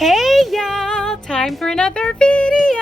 Hey y'all, time for another video.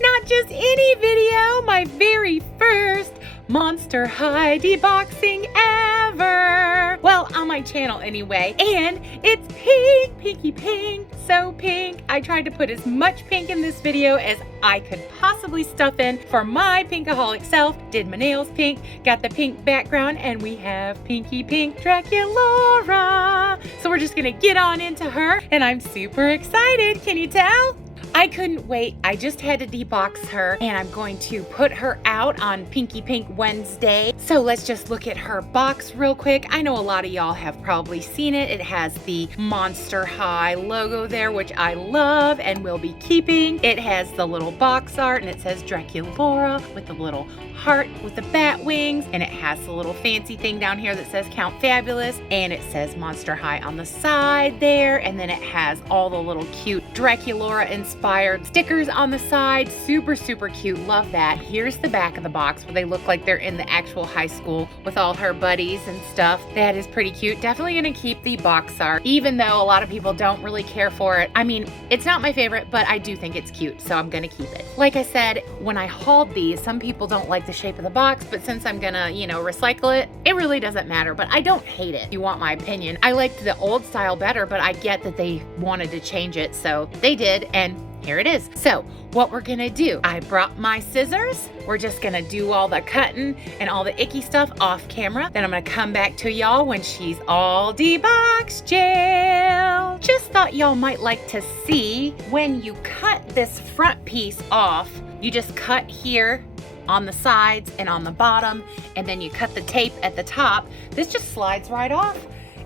Not just any video, my very first Monster High deboxing ever. Well, on my channel anyway. And it's pink, pinky pink, so pink. I tried to put as much pink in this video as I could possibly stuff in for my pinkaholic self. Did my nails pink, got the pink background, and we have pinky pink Draculaura. So we're just gonna get on into her, and I'm super excited. Can you tell? I couldn't wait. I just had to debox her, and I'm going to put her out on Pinky Pink Wednesday. So let's just look at her box real quick. I know a lot of y'all have probably seen it. It has the Monster High logo there, which I love and will be keeping. It has the little box art, and it says Draculaura with the little heart with the bat wings, and it has the little fancy thing down here that says Count Fabulous, and it says Monster High on the side there, and then it has all the little cute Draculaura inspired stickers on the side. Super, super cute. Love that. Here's the back of the box where they look like they're in the actual high school with all her buddies and stuff. That is pretty cute. Definitely gonna keep the box art, even though a lot of people don't really care for it. I mean, it's not my favorite, but I do think it's cute, so I'm gonna keep it. Like I said, when I hauled these, some people don't like the shape of the box, but since I'm gonna, recycle it, it really doesn't matter, but I don't hate it. If you want my opinion, I liked the old style better, but I get that they wanted to change it, so they did, and here it is. So what we're gonna do, I brought my scissors. We're just gonna do all the cutting and all the icky stuff off camera. Then I'm gonna come back to y'all when she's all deboxed, Jill. Just thought y'all might like to see when you cut this front piece off, you just cut here on the sides and on the bottom, and then you cut the tape at the top. This just slides right off.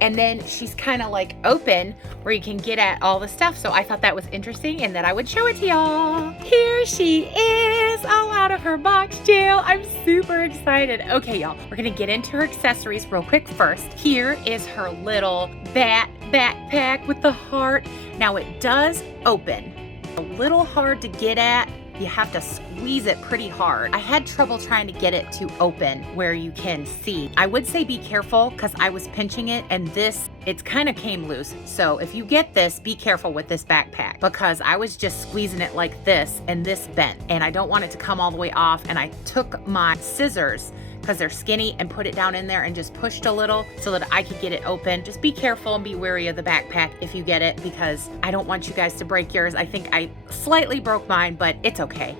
And then she's kind of like open where you can get at all the stuff. So I thought that was interesting and that I would show it to y'all. Here she is, all out of her box, Jill. I'm super excited. Okay, y'all, we're gonna get into her accessories real quick first. Here is her little bat backpack with the heart. Now it does open. A little hard to get at. You have to squeeze it pretty hard. I had trouble trying to get it to open where you can see. I would say be careful because I was pinching it and it kind of came loose. So if you get this, be careful with this backpack because I was just squeezing it like this and this bent and I don't want it to come all the way off. And I took my scissors because they're skinny and put it down in there and just pushed a little so that I could get it open. Just be careful and be wary of the backpack if you get it because I don't want you guys to break yours. I think I slightly broke mine, but it's okay,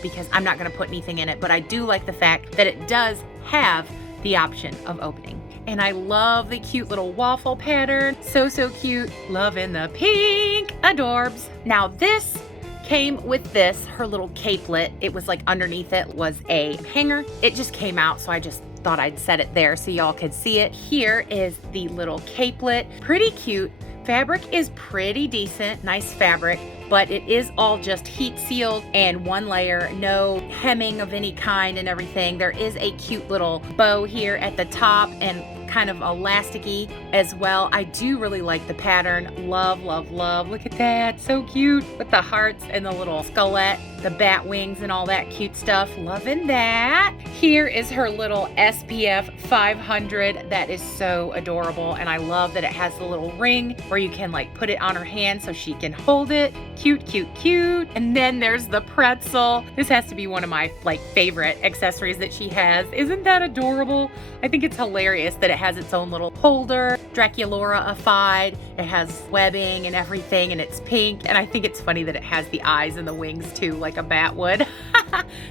because I'm not gonna put anything in it. But I do like the fact that it does have the option of opening. And I love the cute little waffle pattern. So, so cute. Loving the pink. Adorbs. Now this came with this, her little capelet. It was like underneath it was a hanger. It just came out, so I just thought I'd set it there so y'all could see it. Here is the little capelet. Pretty cute. Fabric is pretty decent, nice fabric, but it is all just heat sealed and one layer, no hemming of any kind and everything. There is a cute little bow here at the top and kind of elasticy as well. I do really like the pattern. Love, love, love. Look at that. So cute with the hearts and the little skullet, the bat wings and all that cute stuff. Loving that. Here is her little SPF 500. That is so adorable. And I love that it has the little ring where you can like put it on her hand so she can hold it. Cute, cute, cute. And then there's the pretzel. This has to be one of my favorite accessories that she has. Isn't that adorable? I think it's hilarious that it has its own little holder, Draculaura-ified. It has webbing and everything, and it's pink. And I think it's funny that it has the eyes and the wings too, like a bat would.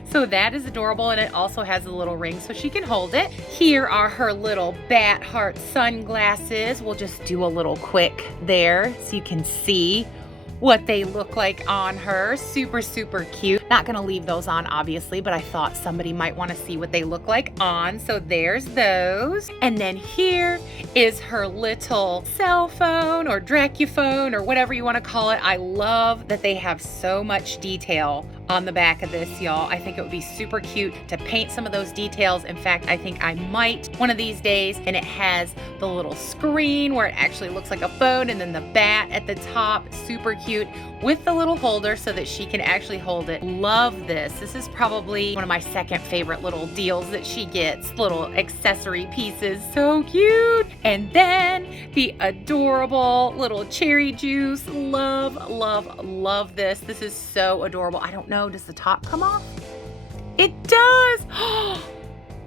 So that is adorable, and it also has a little ring so she can hold it. Here are her little bat heart sunglasses. We'll just do a little quick there so you can see what they look like on her. Super, super cute. Not gonna leave those on, obviously, but I thought somebody might want to see what they look like on. So there's those. And then here is her little cell phone or Dracuphone or whatever you want to call it. I love that they have so much detail on the back of this, y'all. I think it would be super cute to paint some of those details. In fact, I think I might one of these days. And it has the little screen where it actually looks like a phone, and then the bat at the top. Super cute with the little holder so that she can actually hold it. love this. This is probably one of my second favorite little deals that she gets. Little accessory pieces, so cute. And then the adorable little cherry juice. Love, love, love this. This is so adorable. I don't know, does the top come off? It does.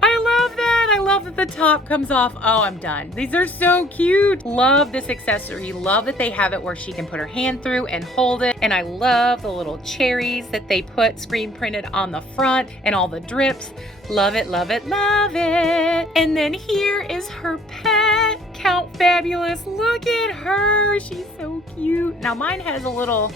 I love that. I love that the top comes off. Oh, I'm done. These are so cute. Love this accessory. Love that they have it where she can put her hand through and hold it. And I love the little cherries that they put screen printed on the front and all the drips. Love it, love it, love it. And then here is her pet, Count Fabulous. Look at her. She's so cute. Now mine has a little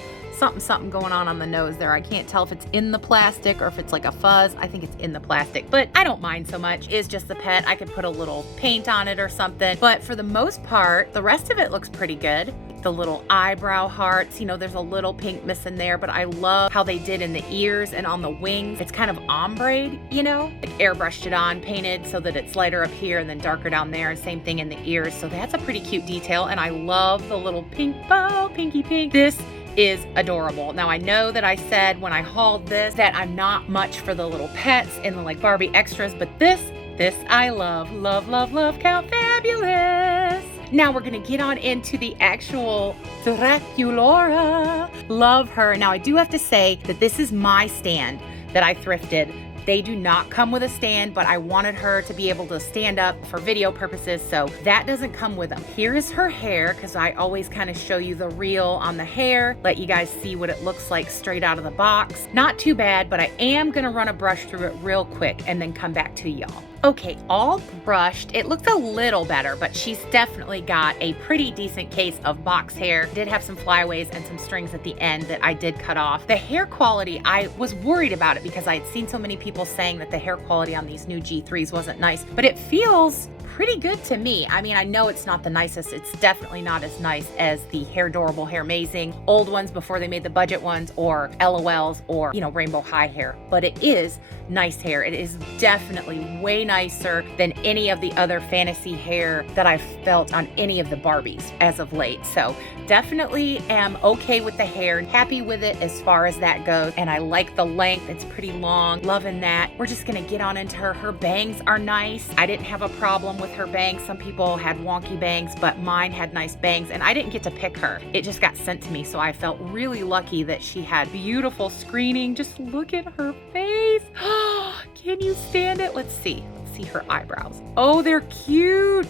something going on the nose there. I can't tell if it's in the plastic or if it's like a fuzz. I think it's in the plastic, but I don't mind so much. It's just the pet. I could put a little paint on it or something, but for the most part, the rest of it looks pretty good. The little eyebrow hearts, you know, there's a little pink missing there, but I love how they did in the ears and on the wings. It's kind of ombre, you know, like airbrushed it on, painted so that it's lighter up here and then darker down there, and same thing in the ears. So that's a pretty cute detail, and I love the little pink bow, pinky pink. This is adorable. Now I know that I said when I hauled this that I'm not much for the little pets and the like Barbie extras, but this I love. Love, love, love Count Fabulous. Now we're gonna get on into the actual Draculaura. Love her. Now I do have to say that this is my stand that I thrifted. They do not come with a stand, but I wanted her to be able to stand up for video purposes, so that doesn't come with them. Here is her hair, because I always kind of show you the reel on the hair, let you guys see what it looks like straight out of the box. Not too bad, but I am gonna run a brush through it real quick and then come back to y'all. Okay, all brushed. It looks a little better, but she's definitely got a pretty decent case of box hair. Did have some flyaways and some strings at the end that I did cut off. The hair quality, I was worried about it because I had seen so many people saying that the hair quality on these new G3s wasn't nice, but it feels pretty good to me. I mean, I know it's not the nicest. It's definitely not as nice as the Hair Adorable, Hair Amazing old ones before they made the budget ones, or LOLs, or, you know, Rainbow High hair, but it is nice hair. It is definitely way nicer than any of the other fantasy hair that I've felt on any of the Barbies as of late. So definitely am okay with the hair, happy with it as far as that goes. And I like the length. It's pretty long, loving that. We're just gonna get on into her. Her bangs are nice. I didn't have a problem with her bangs. Some people had wonky bangs, but mine had nice bangs, and I didn't get to pick her. It just got sent to me, so I felt really lucky that she had beautiful screening. Just look at her face. Can you stand it? Let's see her eyebrows. Oh, they're cute.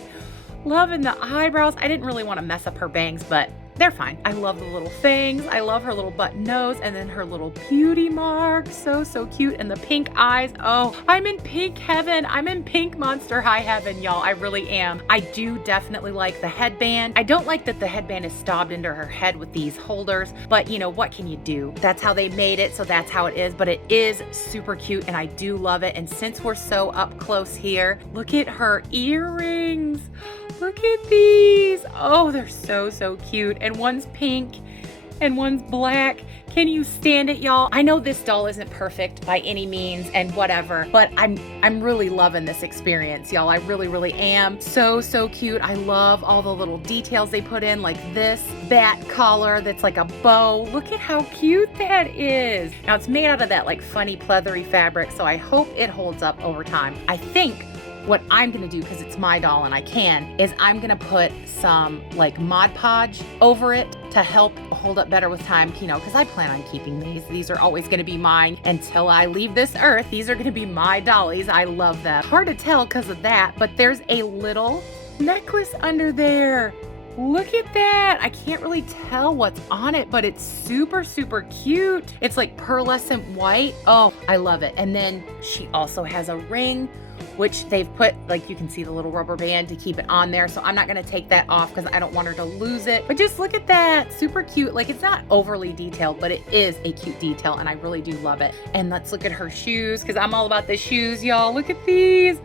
Loving the eyebrows. I didn't really want to mess up her bangs, but they're fine. I love the little fangs. I love her little button nose, and then her little beauty mark. So cute. And the pink eyes. Oh, I'm in pink heaven. I'm in pink Monster High heaven, y'all. I really am. I do definitely like the headband. I don't like that the headband is stobbed into her head with these holders, but you know, what can you do? That's how they made it, so that's how it is. But it is super cute, and I do love it. And since we're so up close here, look at her earrings. Look at these. Oh, they're so cute. And one's pink and one's black. Can you stand it, y'all? I know this doll isn't perfect by any means and whatever, but I'm really loving this experience, y'all. I really am. So cute. I love all the little details they put in, like this bat collar that's like a bow. Look at how cute that is. Now it's made out of that like funny pleathery fabric, so I hope it holds up over time. I think what I'm gonna do, because it's my doll and I can, is I'm gonna put some like Mod Podge over it to help hold up better with time, you know, because I plan on keeping these. These are always gonna be mine until I leave this earth. These are gonna be my dollies. I love them. Hard to tell because of that, but there's a little necklace under there. Look at that. I can't really tell what's on it, but it's super cute. It's like pearlescent white. Oh, I love it. And then she also has a ring, which they've put, like you can see the little rubber band to keep it on there. So I'm not gonna take that off because I don't want her to lose it. But just look at that, super cute. Like it's not overly detailed, but it is a cute detail and I really do love it. And let's look at her shoes, because I'm all about the shoes, y'all. Look at these.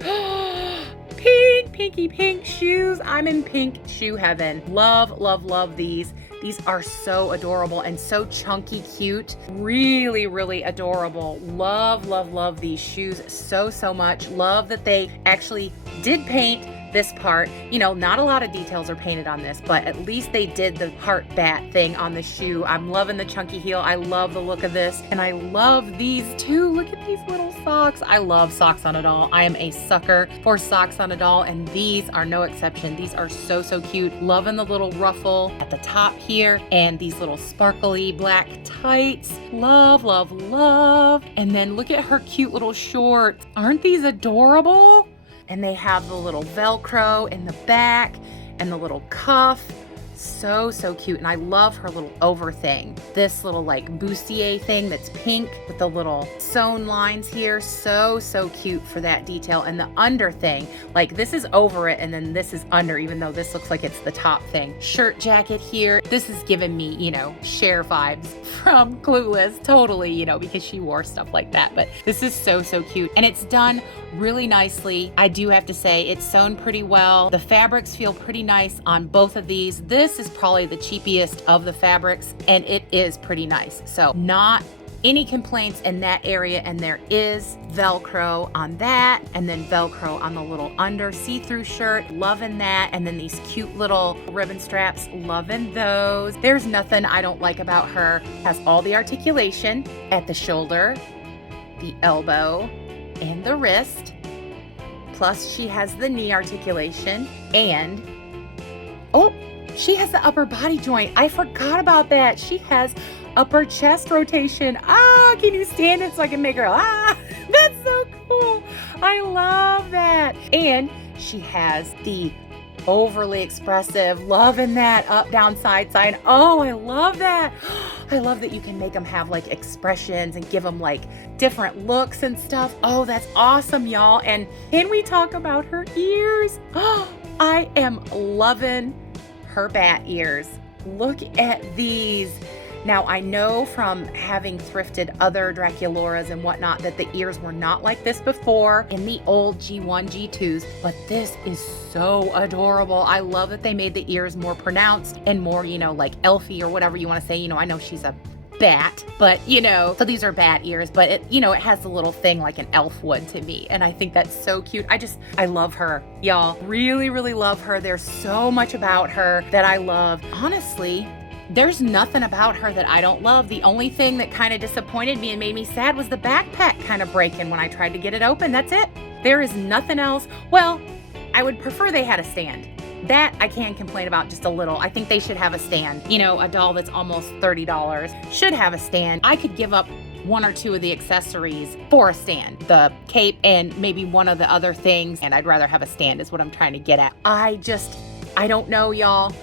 Pinky pink shoes. I'm in pink shoe heaven. Love these. These are so adorable and so chunky cute. Really adorable. Love these shoes so much. Love that they actually did paint this part. You know, not a lot of details are painted on this, but at least they did the heart bat thing on the shoe. I'm loving the chunky heel. I love the look of this, and I love these too. Look at these little socks. I love socks on a doll. I am a sucker for socks on a doll, and these are no exception. These are so, so cute. Loving the little ruffle at the top here, and these little sparkly black tights. Love, love, love. And then look at her cute little shorts. Aren't these adorable? And they have the little Velcro in the back and the little cuff. So, so cute. And I love her little over thing. This little like bustier thing that's pink with the little sewn lines here. So, so cute for that detail. And the under thing, like this is over it and then this is under, even though this looks like it's the top thing. Shirt jacket here. This is giving me, you know, Cher vibes from Clueless. Totally, you know, because she wore stuff like that. But this is so, so cute. And it's done really nicely. I do have to say it's sewn pretty well. The fabrics feel pretty nice on both of these. This is probably the cheapest of the fabrics, and it is pretty nice. So not any complaints in that area, and there is Velcro on that, and then Velcro on the little under see-through shirt. Loving that. And then these cute little ribbon straps. Loving those. There's nothing I don't like about her. Has all the articulation at the shoulder, the elbow, and the wrist. Plus she has the knee articulation, and oh, she has the upper body joint. I forgot about that. She has upper chest rotation. Ah, can you stand it so I can make her? Ah, that's so cool. I love that. And she has the overly expressive, loving that up, down, side, side. Oh, I love that. I love that you can make them have like expressions and give them like different looks and stuff. Oh, that's awesome, y'all. And can we talk about her ears? Oh, I am loving her bat ears. Look at these. Now, I know from having thrifted other Draculauras and whatnot that the ears were not like this before in the old G1, G2s, but this is so adorable. I love that they made the ears more pronounced and more, you know, like elfy or whatever you want to say. You know, I know she's a bat, but you know, so these are bat ears, but it, you know, it has a little thing like an elf would to me, and I think that's so cute. I love her, y'all. Really, really love her. There's so much about her that I love. Honestly, there's nothing about her that I don't love. The only thing that kind of disappointed me and made me sad was the backpack kind of breaking when I tried to get it open. That's it. There is nothing else. Well, I would prefer they had a stand. That I can complain about just a little. I think they should have a stand. You know, a doll that's almost $30 should have a stand. I could give up one or two of the accessories for a stand, the cape and maybe one of the other things, and I'd rather have a stand is what I'm trying to get at. I don't know, y'all.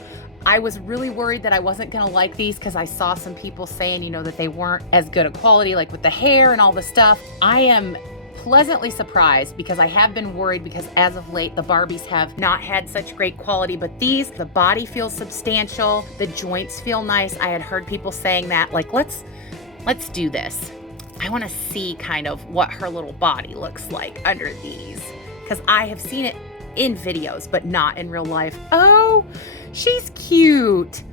I was really worried that I wasn't gonna like these because I saw some people saying, you know, that they weren't as good a quality, like with the hair and all the stuff. I am pleasantly surprised because I have been worried because as of late, the Barbies have not had such great quality, but these, the body feels substantial, the joints feel nice. I had heard people saying that, like, let's do this. I wanna see kind of what her little body looks like under these because I have seen it in videos, but not in real life. Oh, she's cute.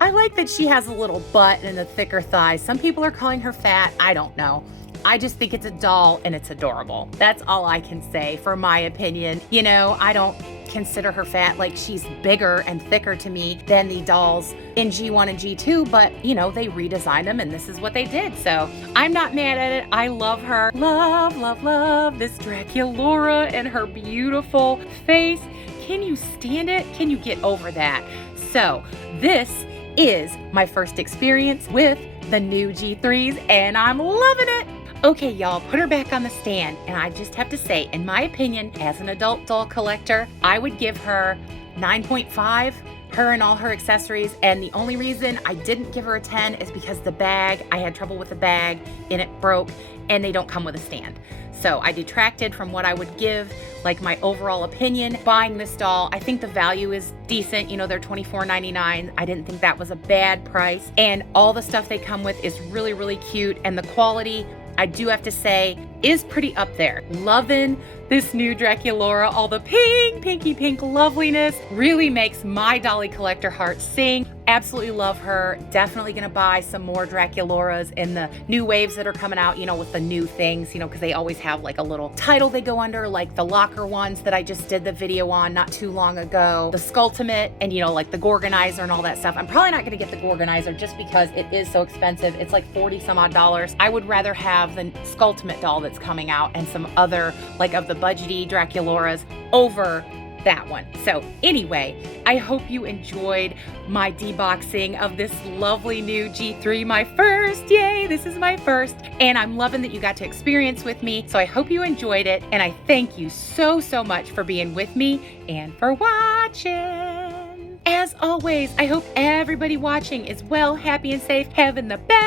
I like that she has a little butt and a thicker thigh. Some people are calling her fat. I don't know. I just think it's a doll and it's adorable. That's all I can say for my opinion. You know, I don't consider her fat. Like, she's bigger and thicker to me than the dolls in G1 and G2, but you know, they redesigned them and this is what they did. So I'm not mad at it. I love her. Love, love, love this Draculaura and her beautiful face. Can you stand it? Can you get over that? So this is my first experience with the new G3s and I'm loving it. Okay, y'all, put her back on the stand. And I just have to say, in my opinion, as an adult doll collector, I would give her 9.5, her and all her accessories. And the only reason I didn't give her a 10 is because the bag, I had trouble with the bag and it broke and they don't come with a stand. So I detracted from what I would give, like my overall opinion. Buying this doll, I think the value is decent. You know, they're $24.99. I didn't think that was a bad price. And all the stuff they come with is really, really cute. And the quality, I do have to say, is pretty up there. Loving this new Draculaura. All the pinky pink loveliness really makes my dolly collector heart sing. Absolutely love her. Definitely gonna buy some more Draculauras in the new waves that are coming out, with the new things, because they always have like a little title they go under, like the locker ones that I just did the video on not too long ago, the Skulltimate, and like the Gorganizer and all that stuff. I'm probably not gonna get the Gorganizer just because it is so expensive. It's like 40 some odd dollars. I would rather have the Skulltimate doll that's coming out and some other like of the budgety Draculauras over that one. So anyway, I hope you enjoyed my deboxing of this lovely new G3, my first. Yay, this is my first. And I'm loving that you got to experience with me. So I hope you enjoyed it. And I thank you so much for being with me and for watching. As always, I hope everybody watching is well, happy, and safe, having the best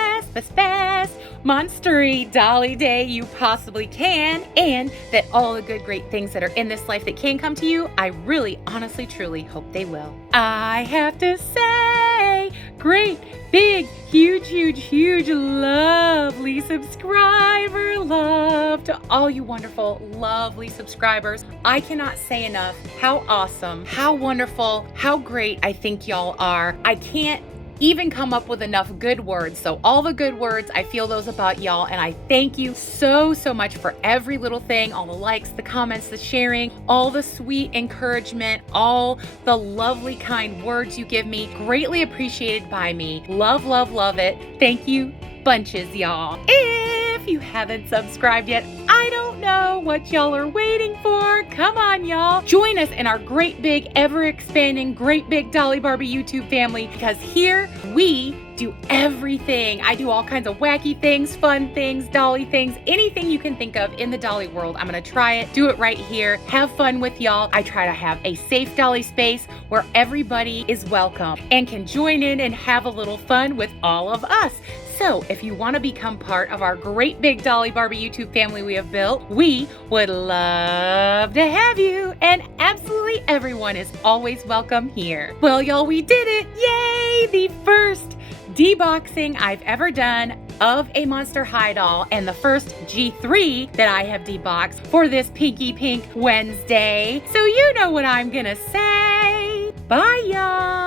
monstery dolly day you possibly can, and that all the good, great things that are in this life that can come to you, I really, honestly, truly hope they will. I have to say, great, big, huge, lovely subscriber love to all you wonderful, lovely subscribers. I cannot say enough how awesome, how wonderful, how great I think y'all are. I can't even come up with enough good words. So all the good words, I feel those about y'all, and I thank you so much for every little thing, all the likes, the comments, the sharing, all the sweet encouragement, all the lovely kind words you give me. Greatly appreciated by me. Love it. Thank you bunches, y'all. If you haven't subscribed yet, I don't know what y'all are waiting for. Come on, y'all. Join us in our great big, ever expanding, great big Dolly Barbie YouTube family, because here we do everything. I do all kinds of wacky things, fun things, dolly things, anything you can think of in the dolly world. I'm gonna try it, do it right here, have fun with y'all. I try to have a safe dolly space where everybody is welcome and can join in and have a little fun with all of us. So if you want to become part of our great big Dolly Barbie YouTube family we have built, we would love to have you, and absolutely everyone is always welcome here. Well, y'all, we did it. Yay! The first deboxing I've ever done of a Monster High doll, and the first G3 that I have deboxed for this Pinky Pink Wednesday. So you know what I'm gonna say. Bye, y'all.